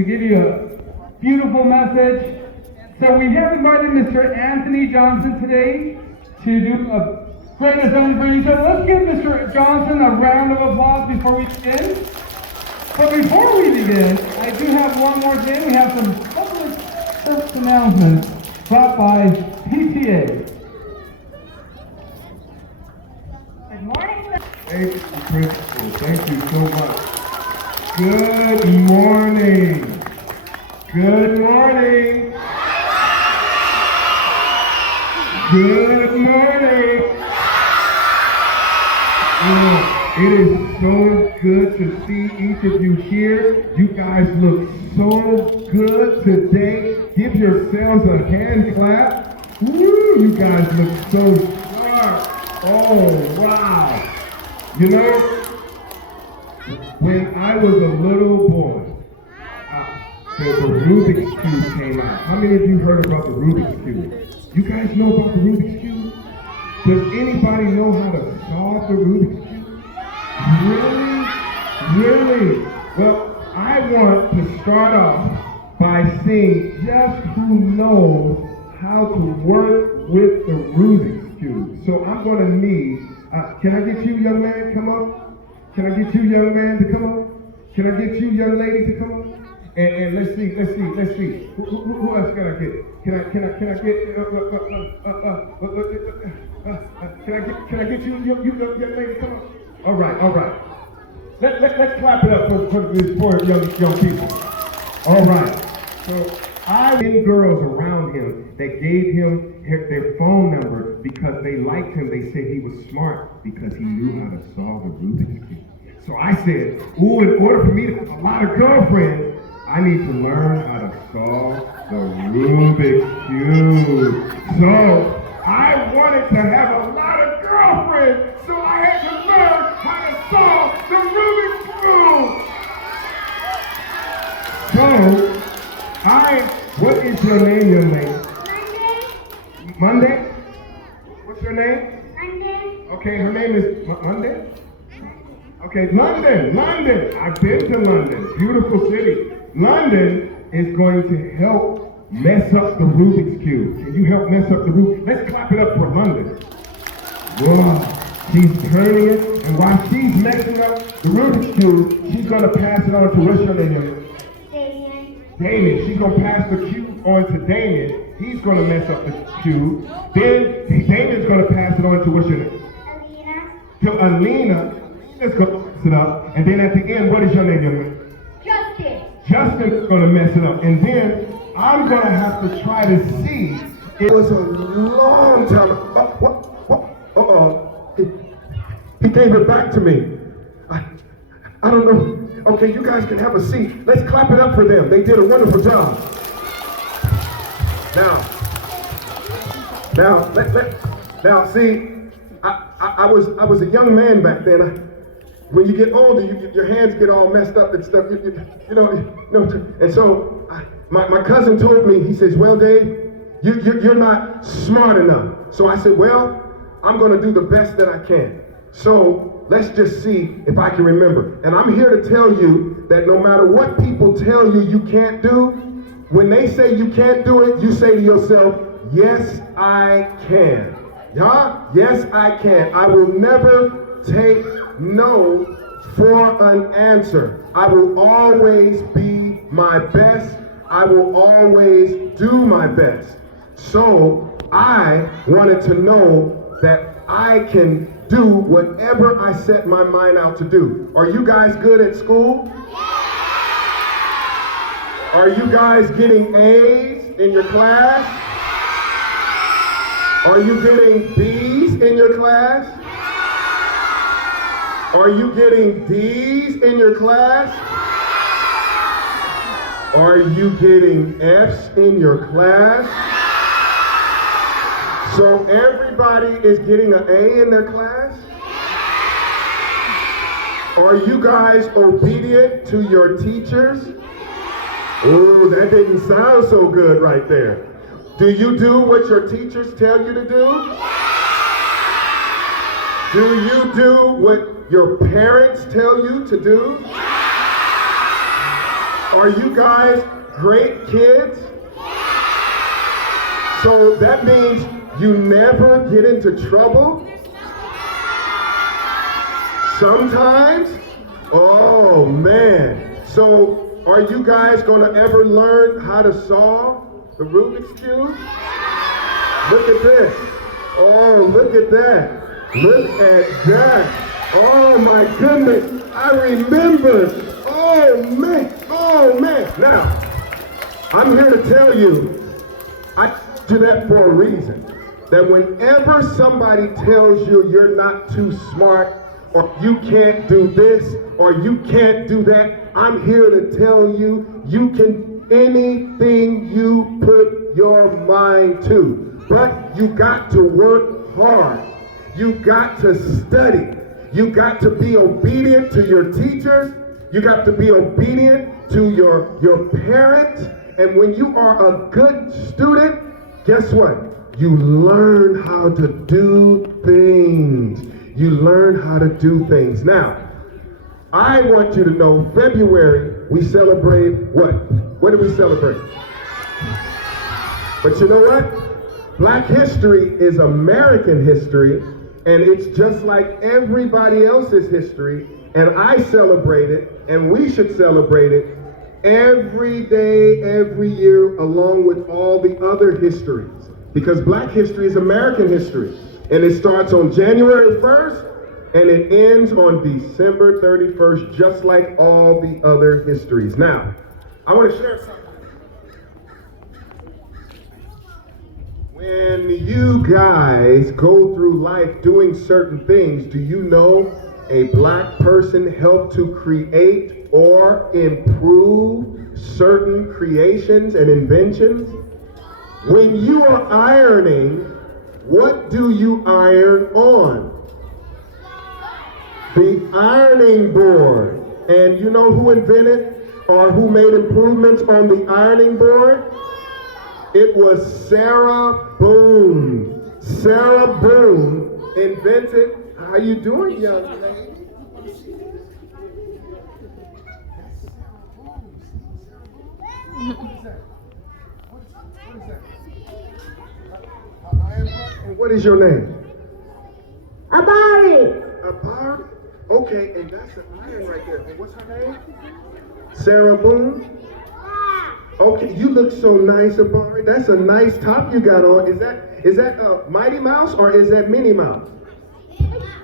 to give you a beautiful message. So we have invited Mr. Anthony Johnson today to do a great assembly for you. So let's give Mr. Johnson a round of applause before we begin. But before we begin, I do have one more thing. We have some public service announcements brought by PTA. Good morning. Thank you, Principal. Thank you so much. Good morning. Good morning. Good morning. It is so good to see each of you here. You guys look so good today. Give yourselves a hand clap. Woo, you guys look so sharp. Oh, wow. You know, when I was a little boy, the Rubik's Cube came out. How many of you heard about the Rubik's Cube? You guys know about the Rubik's Cube? Does anybody know how to solve the Rubik's Cube? Really? Really? Well, I want to start off by seeing just who knows how to work with the Rubik's Cube. So I'm going to need, can I get you, young man, come up? Can I get you, young man, to come up? Can I get you, young lady, to come up? And let's see. Who else can I get? Can I get you, young lady, come up? All right. Let's clap it up for young people. All right. So I had girls around him that gave him their phone number because they liked him. They said he was smart because he knew how to solve the Rubik's Cube. So I said, ooh, in order for me to have a lot of girlfriends, I need to learn how to solve the Rubik's Cube. So I wanted to have a lot of girlfriends, so I had to learn how to solve the Rubik's Cube. So, what is your name, young lady? Monday? What's your name? Monday. Okay, her name is Monday? Okay, London. I've been to London, beautiful city. London is going to help mess up the Rubik's Cube. Can you help mess up the Rubik's? Let's clap it up for London. Wow. She's turning it, and while she's messing up the Rubik's Cube, she's going to pass it on to, what's your name? Damien. She's going to pass the cube on to Damien. He's going to mess up the cube. Then Damien's going to pass it on to, what's your name? Alina. To Alina. Alina's going to mess it up. And then at the end, what is your name, young man? Justin. Justin's going to mess it up. And then I'm going to have to try to see. It was a long time. He gave it back to me. I don't know. Okay, you guys can have a seat. Let's clap it up for them. They did a wonderful job. Now, see, I was a young man back then. When you get older, your hands get all messed up and stuff. You know. And so my cousin told me, he says, well, Dave, you're not smart enough. So I said, well, I'm going to do the best that I can. So let's just see if I can remember. And I'm here to tell you that no matter what people tell you can't do, when they say you can't do it, you say to yourself, yes, I can. Yeah? Yes, I can. I will never take no for an answer. I will always be my best. I will always do my best. So I wanted to know that I can do whatever I set my mind out to do. Are you guys good at school? Are you guys getting A's in your class? Are you getting B's in your class? Are you getting D's in your class? Are you getting F's in your class? So everybody is getting an A in their class? Are you guys obedient to your teachers? Ooh, that didn't sound so good right there. Do you do what your teachers tell you to do? Do you do what your parents tell you to do? Are you guys great kids? So that means you never get into trouble? Sometimes? Oh man. So are you guys going to ever learn how to solve the Rubik's Cube? Look at this. Oh, look at that. Look at that. Oh my goodness. I remember. Oh man. Oh man. Now, I'm here to tell you, I do that for a reason. That whenever somebody tells you you're not too smart, or you can't do this, or you can't do that, I'm here to tell you, you can anything you put your mind to. But you got to work hard. You got to study. You got to be obedient to your teachers. You got to be obedient to your parents. And when you are a good student, guess what? You learn how to do things. You learn how to do things. Now, I want you to know, February, we celebrate what? What do we celebrate? But you know what? Black history is American history, and it's just like everybody else's history, and I celebrate it, and we should celebrate it every day, every year, along with all the other histories. Because Black history is American history. And it starts on January 1st, and it ends on December 31st, just like all the other histories. Now, I want to share something. When you guys go through life doing certain things, do you know a Black person helped to create or improve certain creations and inventions? When you are ironing, what do you iron on? The ironing board. And you know who invented or who made improvements on the ironing board? It was Sarah Boone. Sarah Boone invented, how you doing, young lady? And what is your name? Abari. Abari? Okay, and that's an iron right there. And what's her name? Sarah Boone? Okay, you look so nice, Abari. That's a nice top you got on. Is that Mighty Mouse or is that Minnie Mouse?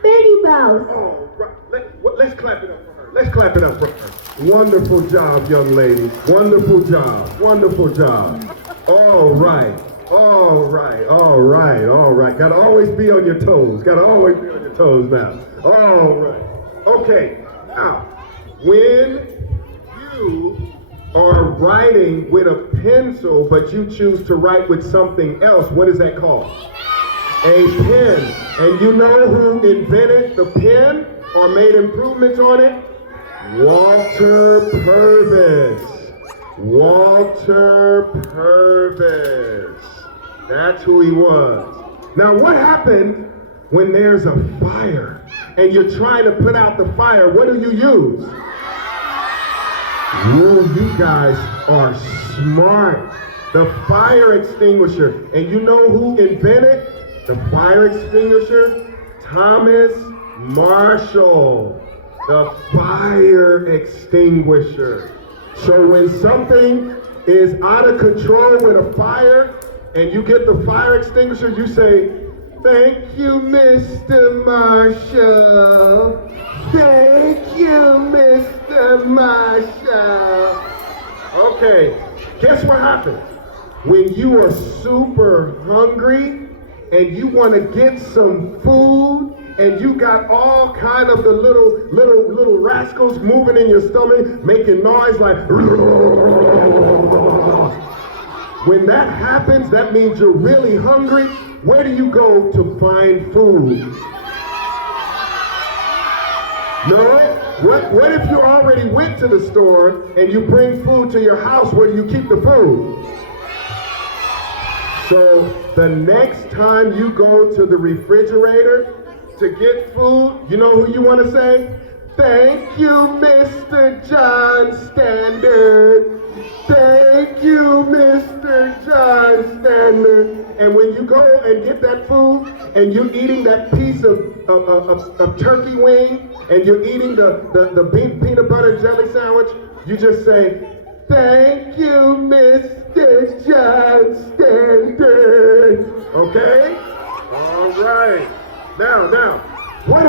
Minnie Mouse. Oh, right. Let's clap it up for her. Let's clap it up for her. Wonderful job, young lady. Wonderful job. Wonderful job. All right. All right. All right. All right. Gotta always be on your toes. Gotta always be on your toes now. All right. Okay. Now, when you are writing with a pencil, but you choose to write with something else, what is that called? A pen. And you know who invented the pen or made improvements on it? Walter Purvis. Walter Purvis. That's who he was. Now what happened when there's a fire and you're trying to put out the fire? What do you use? You guys are smart. The fire extinguisher. And you know who invented the fire extinguisher? Thomas Marshall. The fire extinguisher. So when something is out of control with a fire and you get the fire extinguisher, you say, "Thank you, Mr. Marshall. Thank you, Mr. Marshall." Okay, guess what happens? When you are super hungry and you want to get some food and you got all kind of the little rascals moving in your stomach, making noise like, when that happens, that means you're really hungry. Where do you go to find food? No? What if you already went to the store and you bring food to your house? Where do you keep the food? So the next time you go to the refrigerator to get food, you know who you want to say? "Thank you, Mr. John Standard. Thank you, Mr. John Standard. And when you go and get that food and you're eating that piece of turkey wing and you're eating the peanut butter and jelly sandwich, you just say, thank you, Mr. John Standard. Okay? All right. Now, what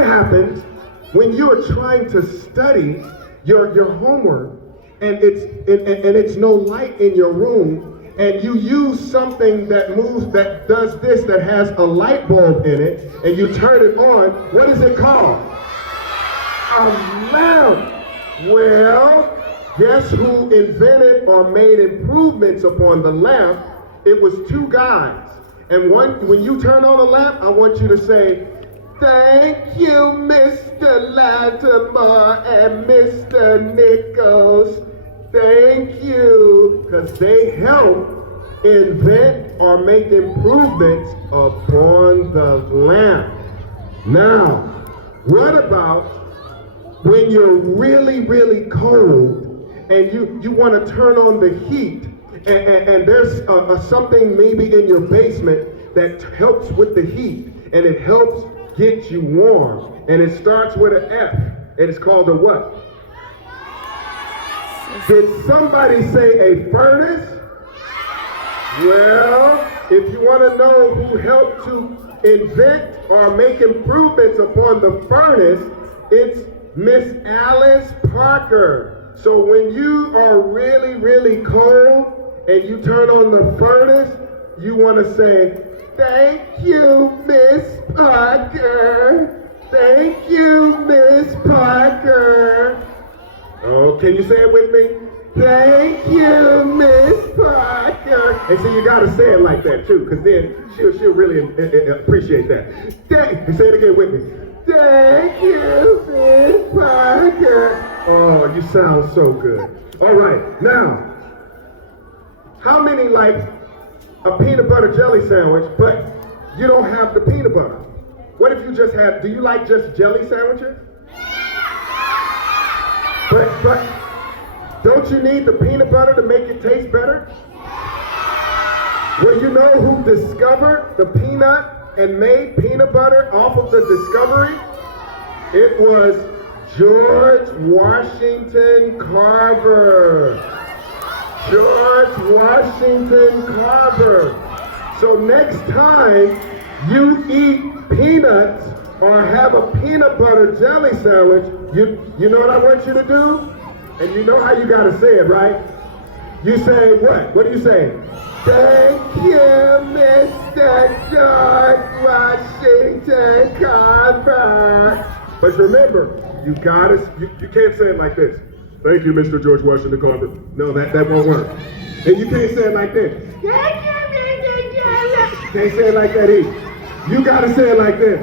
happens when you are trying to study your homework and it's no light in your room and you use something that moves, that does this, that has a light bulb in it, and you turn it on? What is it called? A lamp. Well, guess who invented or made improvements upon the lamp? It was two guys. And when you turn on a lamp, I want you to say, thank you, Mr. Latimer and Mr. Nichols. Thank you, because they help invent or make improvements upon the lamp. Now, what about when you're really, really cold and you want to turn on the heat and there's something maybe in your basement that helps with the heat and it helps get you warm, and it starts with an F, and it's called a what? Did somebody say a furnace? Well, if you want to know who helped to invent or make improvements upon the furnace, it's Miss Alice Parker. So when you are really, really cold and you turn on the furnace, you want to say, thank you, Miss Parker. Thank you, Miss Parker. Oh, can you say it with me? Thank you, Miss Parker. And see, you gotta say it like that too, because then she'll really appreciate that. Say it again with me. Thank you, Miss Parker. Oh, you sound so good. All right, now, how many like a peanut butter jelly sandwich, but you don't have the peanut butter? What if you just had, do you like just jelly sandwiches? But don't you need the peanut butter to make it taste better? Well, you know who discovered the peanut and made peanut butter off of the discovery? It was George Washington Carver. George Washington Carver. So next time you eat peanuts or have a peanut butter jelly sandwich, you know what I want you to do? And you know how you gotta say it, right? You say what? What do you say? Thank you, Mr. George Washington Carver. But remember, you can't say it like this. Thank you, Mr. George Washington Carver. No, that won't work. And you can't say it like this. Thank you, Mr. George. You can't say it like that either. You gotta say it like this.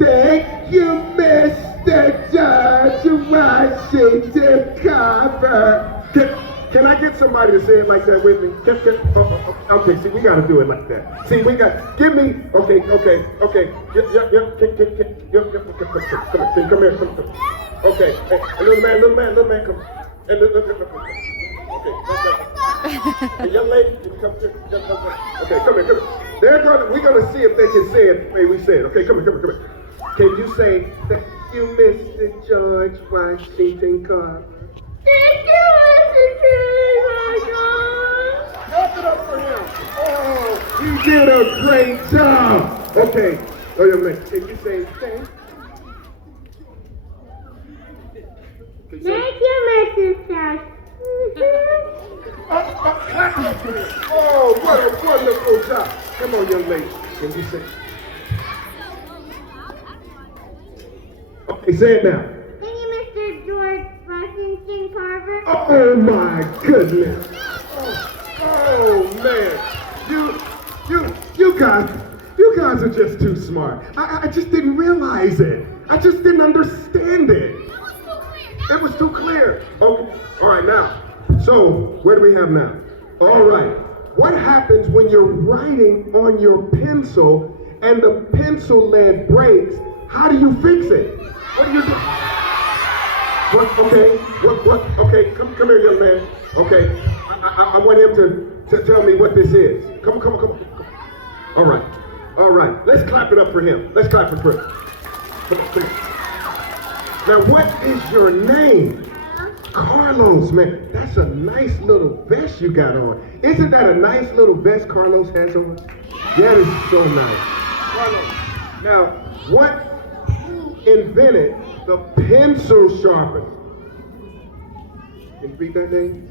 Thank you, Mr. George Washington Carver. Can I get somebody to say it like that with me? Okay, see, we gotta do it like that. See, we got, give me, okay. Yep, come here. Okay, hey, little man, come. Hey, okay, young lady, can you come here? Okay, come here. We're gonna see if they can say it the way we say it. Okay, come here. Can you say, thank you, Mr. George Washington Carver? Thank you, Mr. George. Clap it up for him. Oh, he did a great job. Okay, young lady, can you say thank? Thank you, Mrs. George. Oh, what a wonderful job. Come on, young lady. Can you say? Okay, say it now. Thank you, Mr. George Washington Carver. Oh my goodness. Oh man. You guys are just too smart. I just didn't realize it. I just didn't understand it. It was too clear. Okay. All right, now. So, where do we have now? All right. What happens when you're writing on your pencil and the pencil lead breaks? How do you fix it? What do you do? Okay, Come here, young man. Okay. I want him to tell me what this is. Come on. All right. All right. Let's clap it up for him. Let's clap it for him. Come on. Now, what is your name? Carlos, man. That's a nice little vest you got on. Isn't that a nice little vest Carlos has on? That is so nice. Carlos. Now, who invented the pencil sharpener? Can you read that name?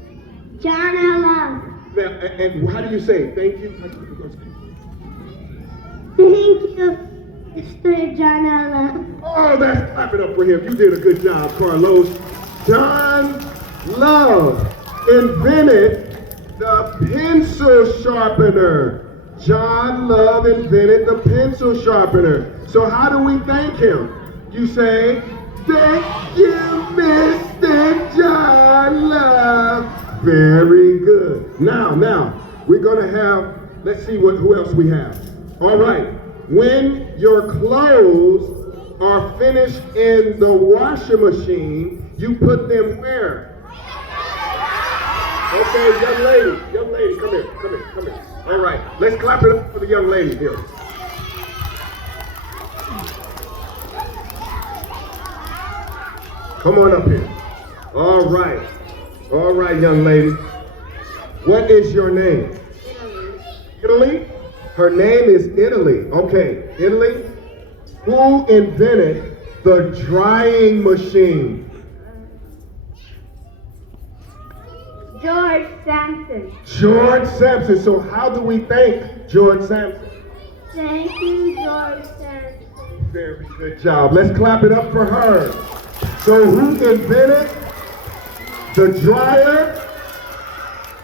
John L. Now, and how do you say thank you? Thank you, Mr. John L. Oh, that's clap it up for him. You did a good job, Carlos. John Love invented the pencil sharpener. John Love invented the pencil sharpener. So how do we thank him? You say, thank you, Mr. John Love. Very good. Now, we're going to have, let's see who else we have. All right. When your clothes are finished in the washing machine, you put them where? Okay, young lady, come here. All right, let's clap it up for the young lady here. Come on up here. All right, young lady. What is your name? Italy? Her name is Italy. Okay, Italy. Who invented the drying machine? George Sampson. George Sampson. So how do we thank George Sampson? Thank you, George Sampson. Very good job. Let's clap it up for her. So who invented the dryer?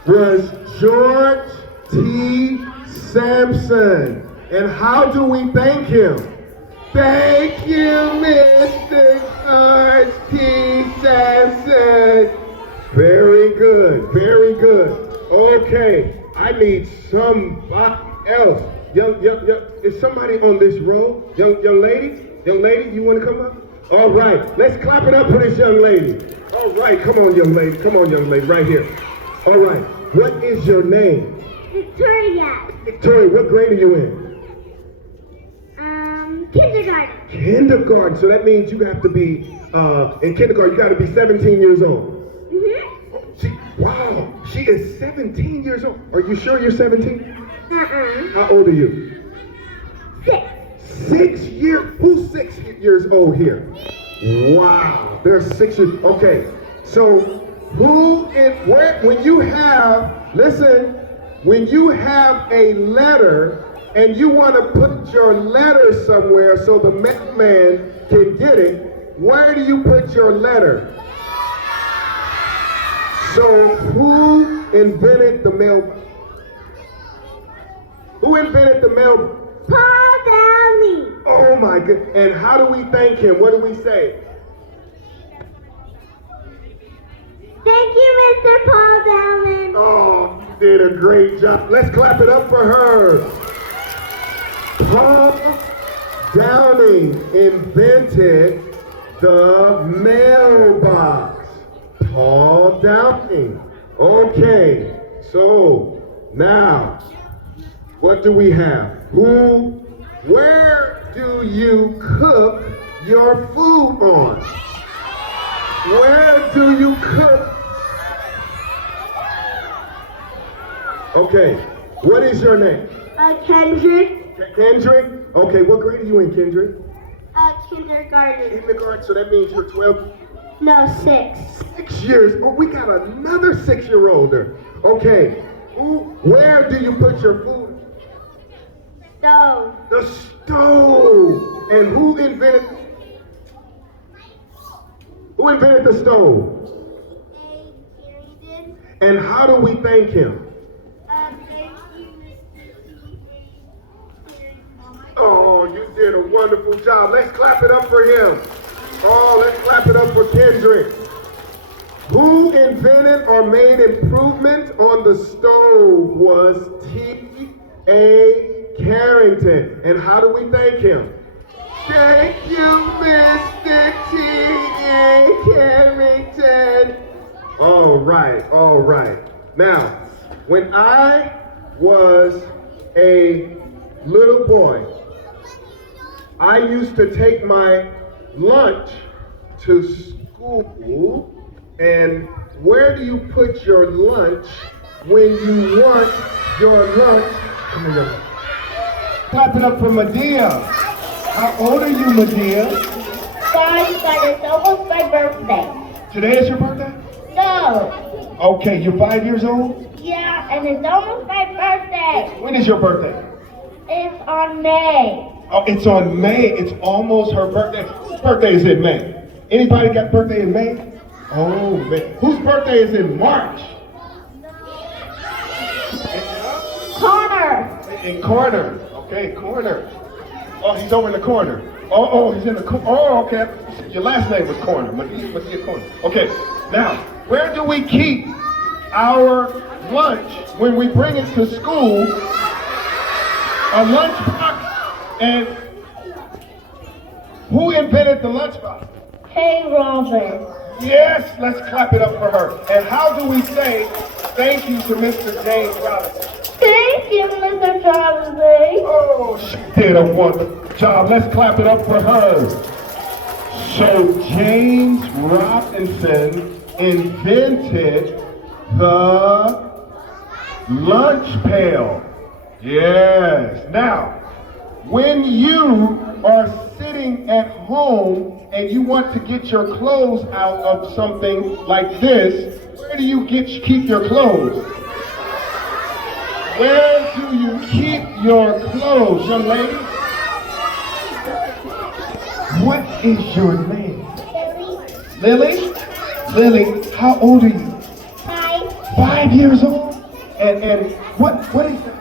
Was George T. Sampson. And how do we thank him? Thank you, Mr. George T. Sampson. Very good. Okay, I need somebody else. Young, is somebody on this row? Young lady, you want to come up? All right, let's clap it up for this young lady. All right, come on, young lady, right here. All right, what is your name? Victoria. Victoria, what grade are you in? Kindergarten. Kindergarten, so that means you have to be, in kindergarten, you got to be 17 years old. Wow, she is 17 years old. Are you sure you're 17? How old are you? 6. 6 years? Who's 6 years old here? Wow, they're 6 years. Okay, so when you have a letter and you want to put your letter somewhere so the mailman can get it, where do you put your letter? So who invented the mailbox? Who invented the mailbox? Paul Downey. Oh my God. And how do we thank him? What do we say? Thank you, Mr. Paul Downey. Oh, you did a great job. Let's clap it up for her. Paul Downing invented the mailbox. Paul Downing. Okay, so now, what do we have? Where do you cook your food on? Where do you cook? Okay, what is your name? Kendrick. Kendrick? Okay, what grade are you in, Kendrick? Kindergarten. Kindergarten, so that means you're 12. No, 6. 6 years. Oh, we got another 6-year-older. Okay, where do you put your food? Stove. The stove. And who invented the stove? And how do we thank him? Oh, you did a wonderful job. Let's clap it up for him. Oh, let's clap it up for Kendrick. Who invented or made improvement on the stove was T.A. Carrington. And how do we thank him? Thank you, Mr. T.A. Carrington. All right, all right. Now, when I was a little boy, I used to take my lunch to school. And where do you put your lunch when you want your lunch? Come here. Clap it up for Medea. How old are you, Medea? 5, but it's almost my birthday. Today is your birthday? No. Okay, you're 5 years old? Yeah, and it's almost my birthday. When is your birthday? It's on May. Oh, it's on May. It's almost her birthday. Whose birthday is in May? Anybody got birthday in May? Oh, man. Whose birthday is in March? Connor. In corner. Okay, corner. Oh, he's over in the corner. Oh, he's in the corner. Oh, okay. Your last name was Corner. Medea Corner. Okay, now, where do we keep our lunch when we bring it to school? A lunchbox. And who invented the lunchbox? Hey, Robin. Yes, let's clap it up for her. And how do we say thank you to Mr. James Robinson? Thank you, Mr. Robinson. Oh, she did a wonderful job. Let's clap it up for her. So James Robinson invented the lunch pail. Yes. Now, when you are sitting at home and you want to get your clothes out of something like this, where do you keep your clothes? Where do you keep your clothes, young lady? What is your name? Lily? Lily, how old are you? 5. 5 years old? And what is that?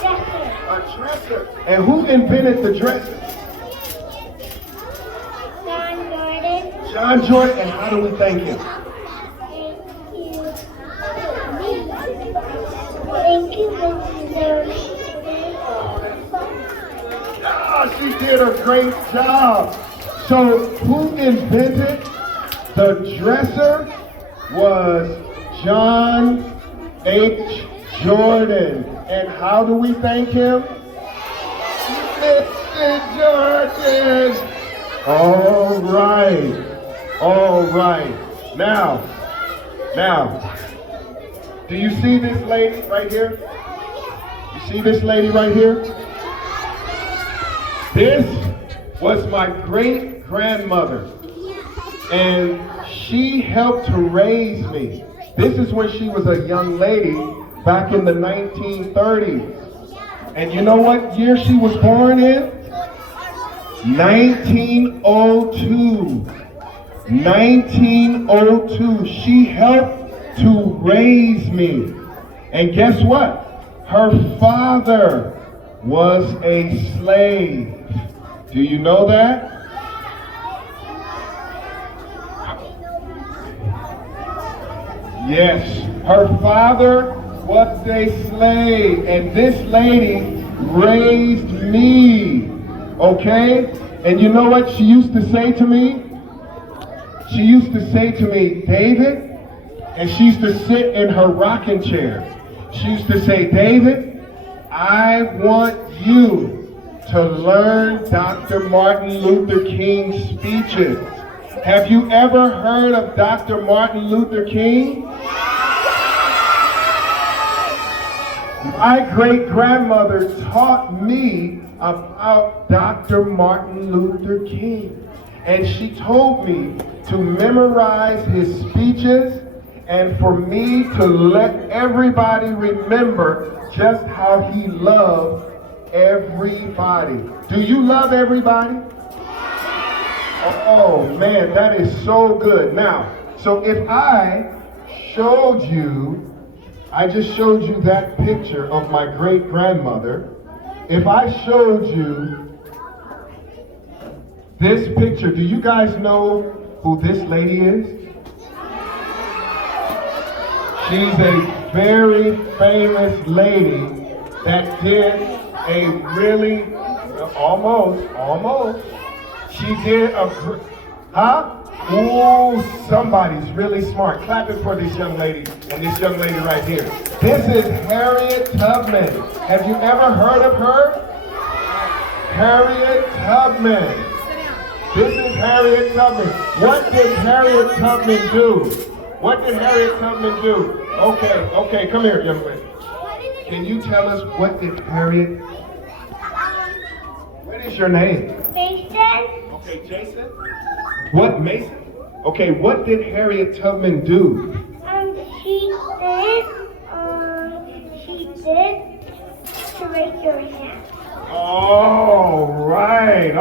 Dresser. A dresser. And who invented the dresser? John Jordan. John Jordan. And how do we thank him? Thank you, Mr. Ah, she did a great job. So who invented the dresser was John H. Jordan. And how do we thank him? Mr. Jordan. All right. All right. Now, do you see this lady right here? You see this lady right here? This was my great-grandmother, and she helped to raise me. This is when she was a young lady back in the 1930s. And you know what year she was born in? 1902. 1902. She helped to raise me. And guess what? Her father was a slave. Do you know that? Yes, her father was a slave, and this lady raised me, okay? And you know what she used to say to me? She used to say to me, David, and she used to sit in her rocking chair. She used to say, David, I want you to learn Dr. Martin Luther King's speeches. Have you ever heard of Dr. Martin Luther King? My great-grandmother taught me about Dr. Martin Luther King. And she told me to memorize his speeches and for me to let everybody remember just how he loved everybody. Do you love everybody? Oh man, that is so good. Now, so if I showed you, I just showed you that picture of my great-grandmother. If I showed you this picture, do you guys know who this lady is? She's a very famous lady that did a really, almost, she did a, Huh? Ooh, somebody's really smart. Clap it for this young lady and this young lady right here. This is Harriet Tubman. Have you ever heard of her? Harriet Tubman. This is Harriet Tubman. What did Harriet Tubman do? What did Harriet Tubman do? Okay, come here, young lady. Can you tell us what did Harriet? What is your name? Mason. Okay, Jason. What, Mason? Okay, what did Harriet Tubman do? She did to raise your hand. All right.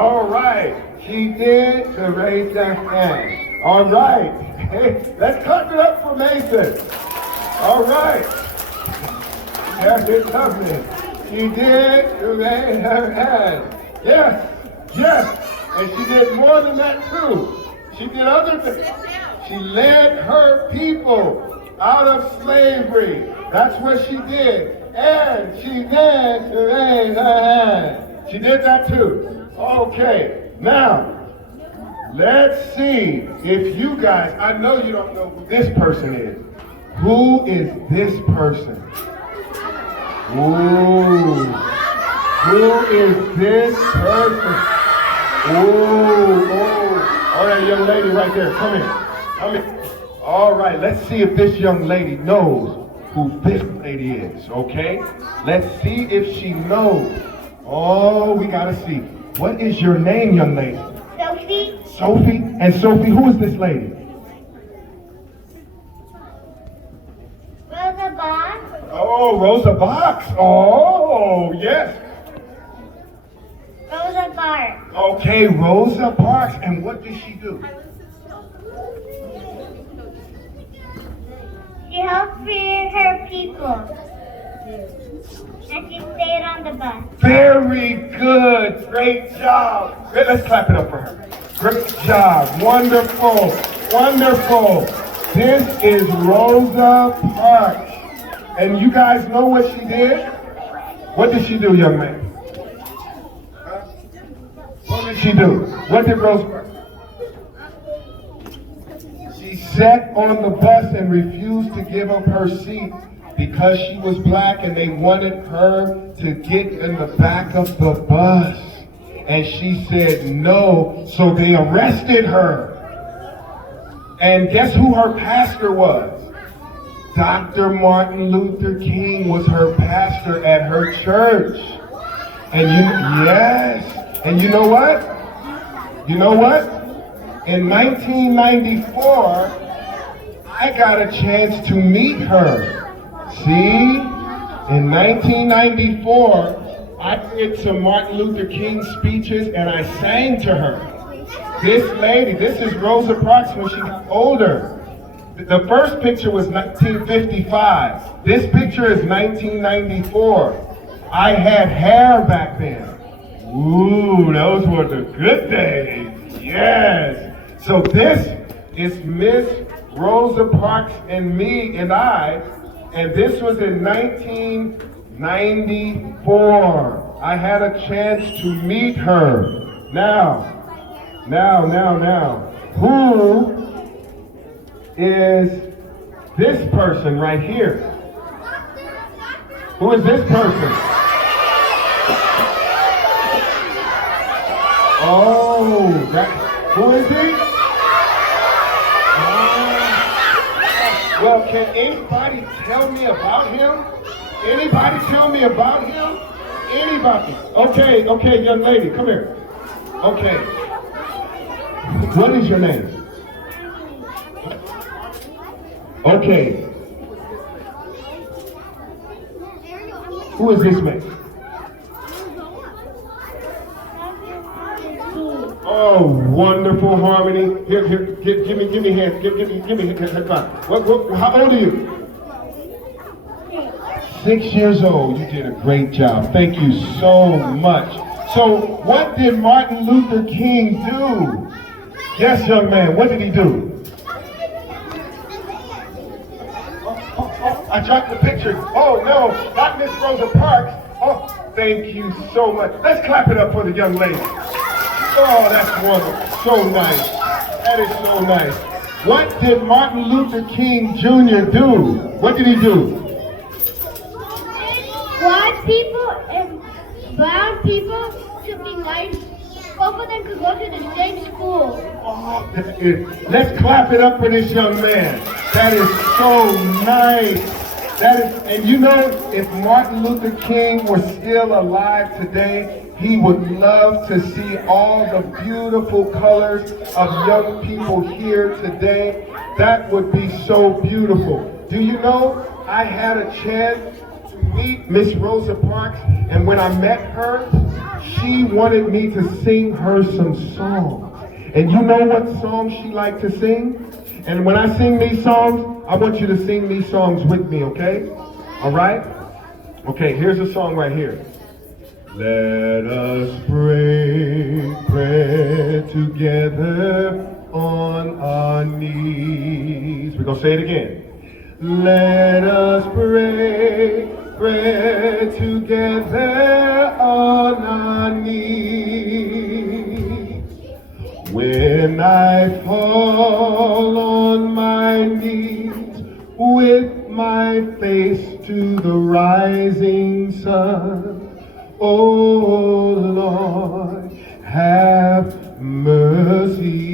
She did to raise her hand. All right. Hey, let's clap it up for Mason. All right. Harriet Tubman. She did to raise her hand. Yes. And she did more than that too. She did other things. She led her people out of slavery. That's what she did. And she did to raise her hand. She did that too. Okay, now, let's see if you guys, I know you don't know who this person is. Who is this person? Ooh. Who is this person? Ooh. All right, young lady right there, come here. All right, let's see if this young lady knows who this lady is, okay? Let's see if she knows. Oh, we gotta see. What is your name, young lady? Sophie. Sophie? And Sophie, who is this lady? Rosa Box. Oh, Rosa Box. Oh, yes. Rosa Parks. Okay, Rosa Parks. And what did she do? She helped feed her people. And she stayed on the bus. Very good. Great job. Let's clap it up for her. Great job. Wonderful. This is Rosa Parks. And you guys know what she did? What did she do, young man? What did she do? What did Rosa Parks do? She sat on the bus and refused to give up her seat because she was black and they wanted her to get in the back of the bus. And she said no, so they arrested her. And guess who her pastor was? Dr. Martin Luther King was her pastor at her church. And you know what? In 1994, I got a chance to meet her. See? In 1994, I did some Martin Luther King speeches and I sang to her. This lady, this is Rosa Parks when she got older. The first picture was 1955. This picture is 1994. I had hair back then. Ooh, those were the good days. Yes. So this is Miss Rosa Parks and me and I, and this was in 1994. I had a chance to meet her. Now, who is this person right here? Who is this person? Oh, who is he? Well, can anybody tell me about him? Anybody tell me about him? Anybody? Okay, young lady, come here. Okay. What is your name? Okay. Who is this man? Oh, wonderful harmony. Here, give me hands. Give me hands. How old are you? 6 years old. You did a great job. Thank you so much. So, what did Martin Luther King do? Yes, young man, what did he do? I dropped the picture. Oh, no, not Miss Rosa Parks. Oh, thank you so much. Let's clap it up for the young lady. Oh, that's wonderful. So nice. That is so nice. What did Martin Luther King Jr. do? What did he do? White people and brown people could be nice. Both of them could go to the same school. Oh, let's clap it up for this young man. That is so nice. That is, and you know, if Martin Luther King were still alive today, he would love to see all the beautiful colors of young people here today. That would be so beautiful. Do you know, I had a chance to meet Miss Rosa Parks, and when I met her, she wanted me to sing her some songs. And you know what songs she liked to sing? And when I sing these songs, I want you to sing these songs with me, okay? All right? Okay, here's a song right here. Let us break bread together on our knees. We're going to say it again. Let us break bread together on our knees. When I fall on my knees with my face to the rising sun, oh Lord, have mercy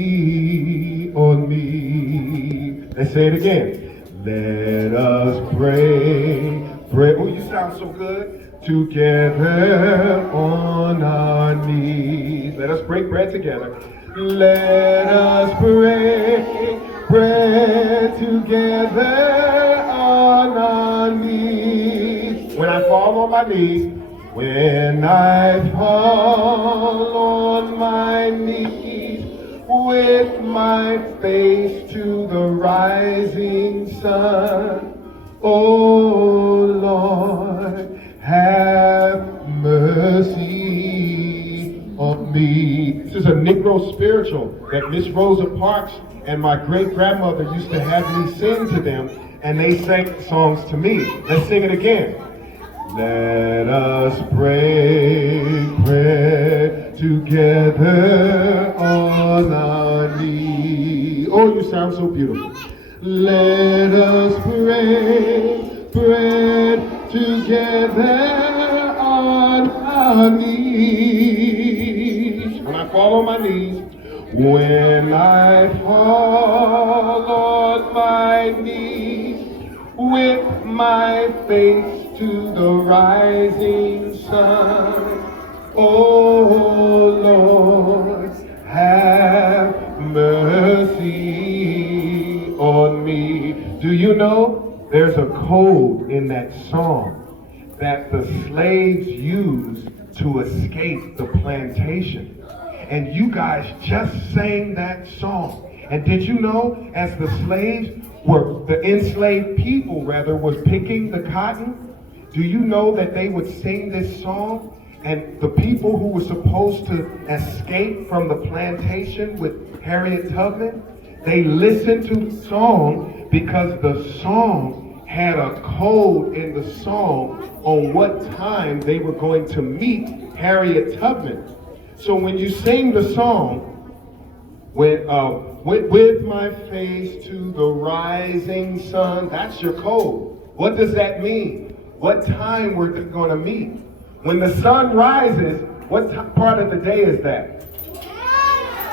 on me. Let's say it again. Let us break bread. Oh, you sound so good. Together on our knees. Let us break bread together. Let us break bread together on our knees. When I fall on my knees, when I fall on my knees, with my face to the rising sun, oh Lord, have mercy on me. This is a Negro spiritual that Miss Rosa Parks and my great-grandmother used to have me sing to them, and they sang songs to me. Let's sing it again. Let us break bread together on our knees. Oh, you sound so beautiful. Let us break bread together on our knees. When I fall on my knees, when I fall on my knees, with my face to the rising sun, oh Lord, have mercy on me. Do you know there's a code in that song that the slaves used to escape the plantation? And you guys just sang that song. And did you know, as the enslaved people was picking the cotton, do you know that they would sing this song? And the people who were supposed to escape from the plantation with Harriet Tubman, they listened to the song because the song had a code in the song on what time they were going to meet Harriet Tubman. So when you sing the song, with my face to the rising sun, that's your code. What does that mean? What time we're going to meet? When the sun rises, what part of the day is that?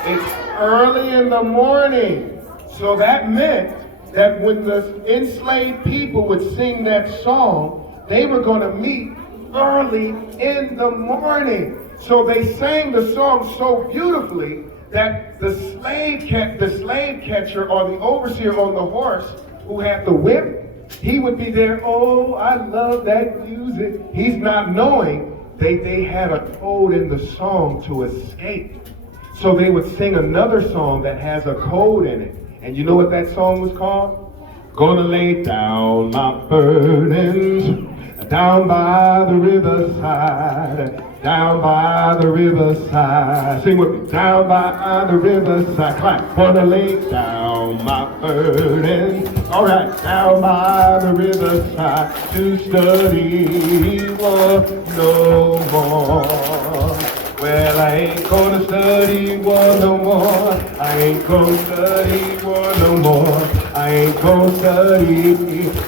It's early in the morning. So that meant that when the enslaved people would sing that song, they were going to meet early in the morning. So they sang the song so beautifully that the slave catcher or the overseer on the horse who had the whip, he would be there, oh, I love that music. He's not knowing they had a code in the song to escape. So they would sing another song that has a code in it. And you know what that song was called? Gonna lay down my burdens down by the riverside. Down by the riverside. Sing with me. Down by the riverside. Clap. Wanna lay down my burdens. All right. Down by the riverside to study war no more. Well, I ain't gonna study war no more. I ain't gonna study war no more. I ain't gonna study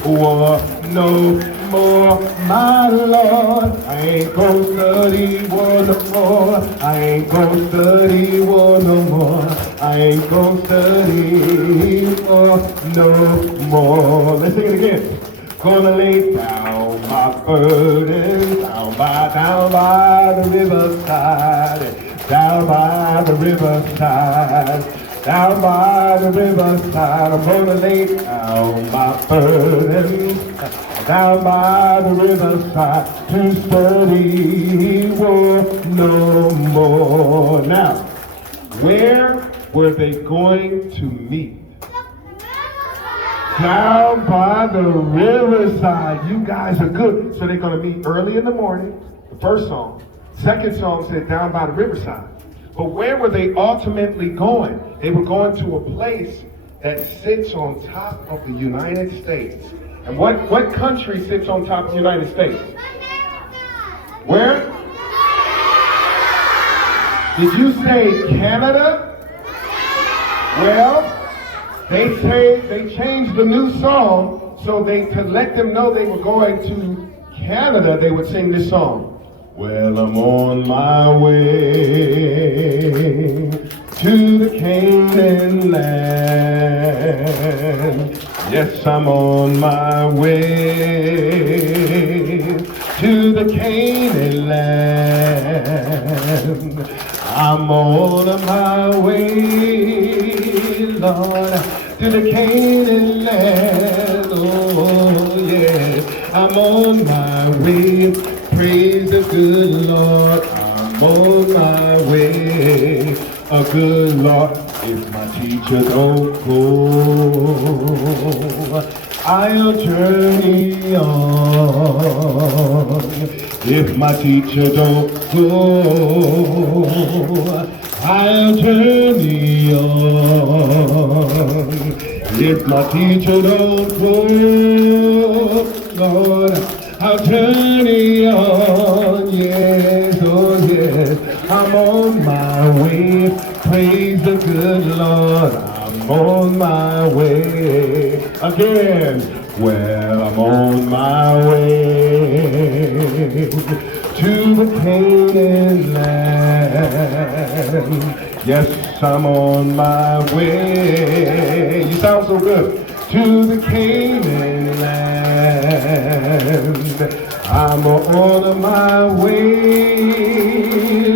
war no more, my Lord. I ain't gonna study war no more. I ain't gonna study war no more. I ain't gonna study war no more. Let's sing it again. Gonna lay down my burdens down by the riverside, down by the riverside, down by the riverside. I'm gonna lay down my burdens down by the riverside to study war no more. Now, where were they going to meet? Down by the riverside. You guys are good. So they're going to meet early in the morning, the first song. Second song said down by the riverside. But where were they ultimately going? They were going to a place that sits on top of the United States. And what country sits on top of the United States? Where? Did you say Canada? Well, they say they changed the new song so to let them know they were going to Canada, they would sing this song. Well, I'm on my way to the Canaan land. Yes, I'm on my way to the Canaan land. I'm on my way, Lord, to the Canaan land. Oh, yeah, I'm on my way. Praise the good Lord. I'm on my way. A good Lord. If my teacher don't go, I'll journey on. If my teacher don't go, I'll journey on. If my teacher don't go, Lord, I'll journey on. Yes, oh yes, I'm on my way. Praise the good Lord, I'm on my way. Again, well, I'm on my way to the Canaan land. Yes, I'm on my way. You sound so good. To the Canaan land. I'm on my way,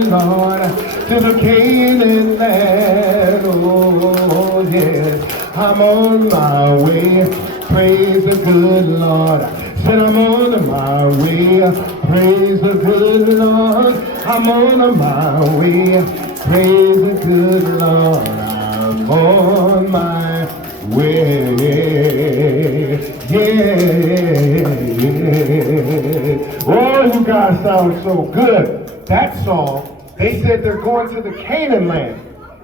Lord, to the Canaan land. Oh, yes, I'm on my way. Praise the good Lord. Said I'm on my way. Praise the good Lord. I'm on my way. Praise the good Lord. I'm on my way. Yeah. Oh, you guys sound so good. That song, they said they're going to the Canaan land.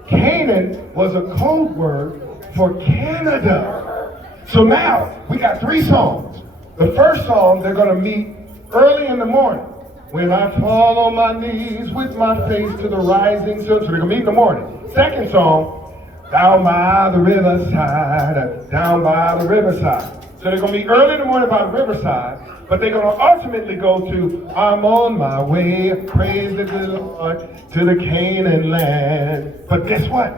Canaan was a code word for Canada. So now, we got 3 songs. The first song, they're going to meet early in the morning. When I fall on my knees with my face to the rising sun. So they're going to meet in the morning. Second song, down by the riverside, down by the riverside. So they're going to meet early in the morning by the riverside, but they're going to ultimately go to, I'm on my way, praise the good Lord, to the Canaan land. But guess what?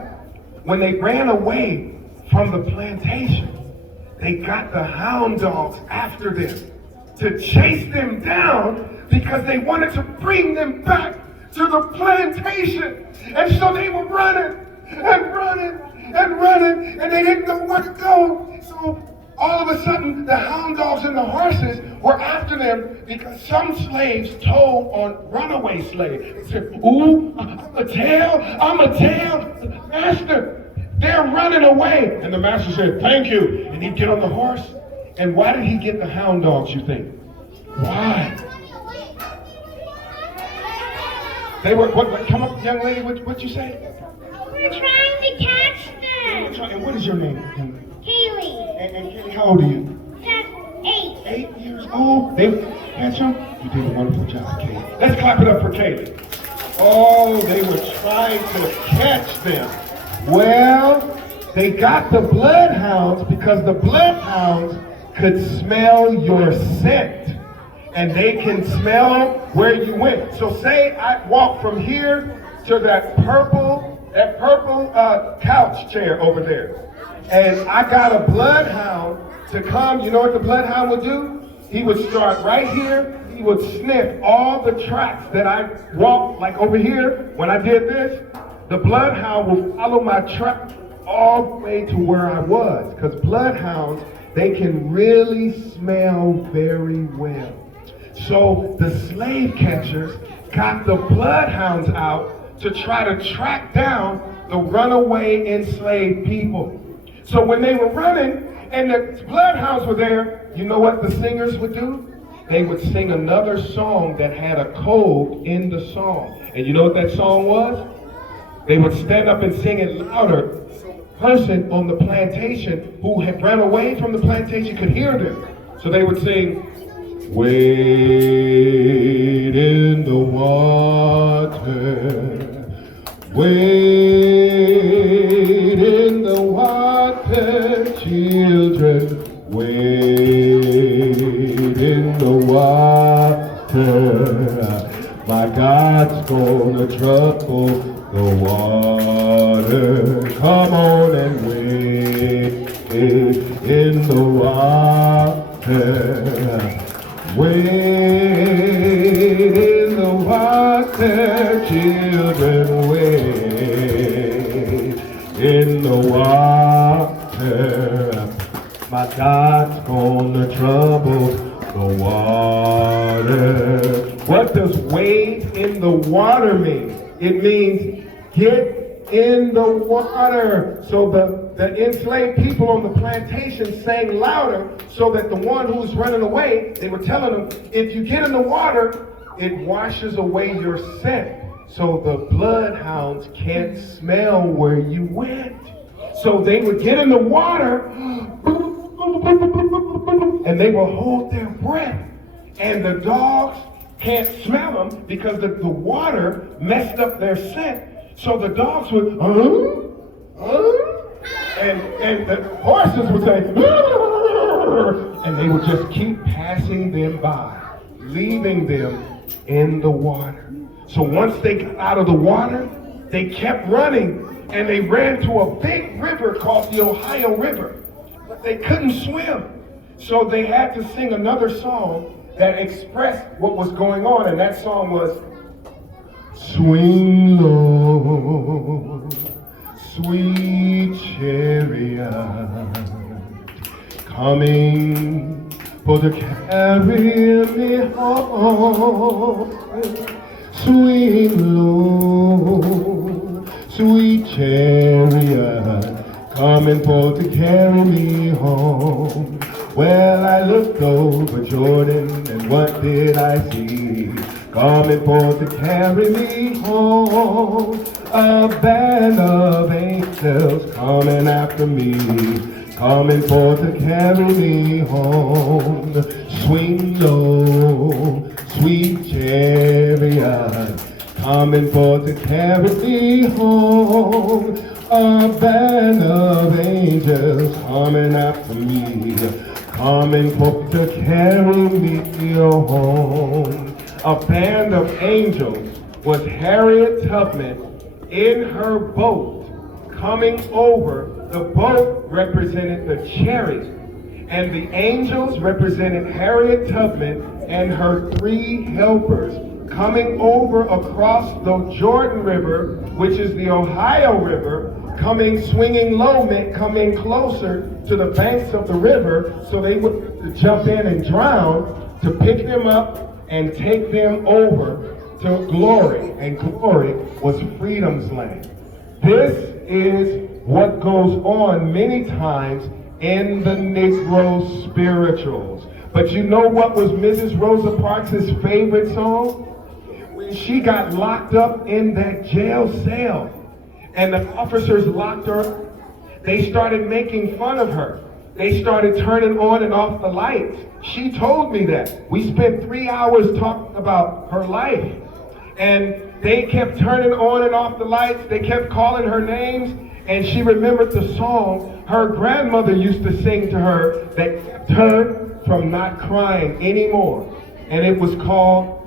When they ran away from the plantation, they got the hound dogs after them to chase them down because they wanted to bring them back to the plantation. And so they were running and running and running, and they didn't know where to go. So all of a sudden, the hound dogs and the horses were after them because some slaves told on runaway slaves. They said, ooh, I'm a tail, master. They're running away. And the master said, thank you. And he'd get on the horse. And why did he get the hound dogs, you think? Why? They were, come up, young lady, what you say? We're trying to catch them. And what is your name? Kaylee. And Kaylee, how old are you? That's 8. 8 years old. They catch them? You did a wonderful job, Kaylee. Let's clap it up for Kaylee. Oh, they were trying to catch them. Well, they got the bloodhounds because the bloodhounds could smell your scent. And they can smell where you went. So say I walk from here to that purple couch chair over there. And I got a bloodhound to come. You know what the bloodhound would do? He would start right here. He would sniff all the tracks that I walked, like over here, when I did this. The bloodhound will follow my track all the way to where I was. Because bloodhounds, they can really smell very well. So the slave catchers got the bloodhounds out to try to track down the runaway enslaved people. So when they were running and the bloodhounds were there, you know what the singers would do? They would sing another song that had a code in the song. And you know what that song was? They would stand up and sing it louder. The person on the plantation who had run away from the plantation could hear them. So they would sing, "Wade in the water, wade in the water, children, wade in the water. My God's gonna trouble the water. Come on and wade in the water. Wade in the water, children, wade in the water. My God's gonna trouble the water. What does wade in the water mean? It means get in the water. So the enslaved people on the plantation sang louder so that the one who was running away, they were telling them, if you get in the water, it washes away your scent. So the bloodhounds can't smell where you went. So they would get in the water and they will hold their breath. And the dogs can't smell them because the water messed up their scent. So the dogs would, and the horses would say, and they would just keep passing them by, leaving them in the water. So once they got out of the water, they kept running, and they ran to a big river called the Ohio River, but they couldn't swim. So they had to sing another song that expressed what was going on, and that song was, "Swing low, sweet chariot, coming for to carry me home. Swing low, sweet chariot, coming for to carry me home." Well, I looked over Jordan, and what did I see? Coming forth to carry me home. A band of angels coming after me, coming forth to carry me home. Swing low, sweet chariot, coming forth to carry me home. A band of angels coming after me, coming forth to carry me home. A band of angels was Harriet Tubman in her boat coming over. The boat represented the chariot, and the angels represented Harriet Tubman and her 3 helpers coming over across the Jordan River, which is the Ohio River, coming swinging low meant coming closer to the banks of the river so they would jump in and drown, to pick them up and take them over to glory. And glory was freedom's land. This is what goes on many times in the Negro spirituals. But you know what was Mrs. Rosa Parks' favorite song? When she got locked up in that jail cell and the officers locked her, they started making fun of her. They started turning on and off the lights. She told me that. We spent 3 hours talking about her life. And they kept turning on and off the lights. They kept calling her names. And she remembered the song her grandmother used to sing to her that kept her from not crying anymore. And it was called,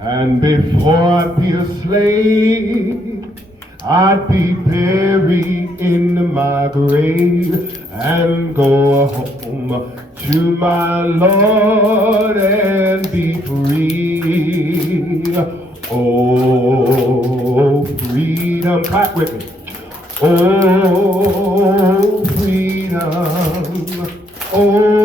"And before I'd be a slave, I'd be buried in my grave and go home to my Lord and be free. Oh, freedom." Clap with me. Oh, freedom. Oh,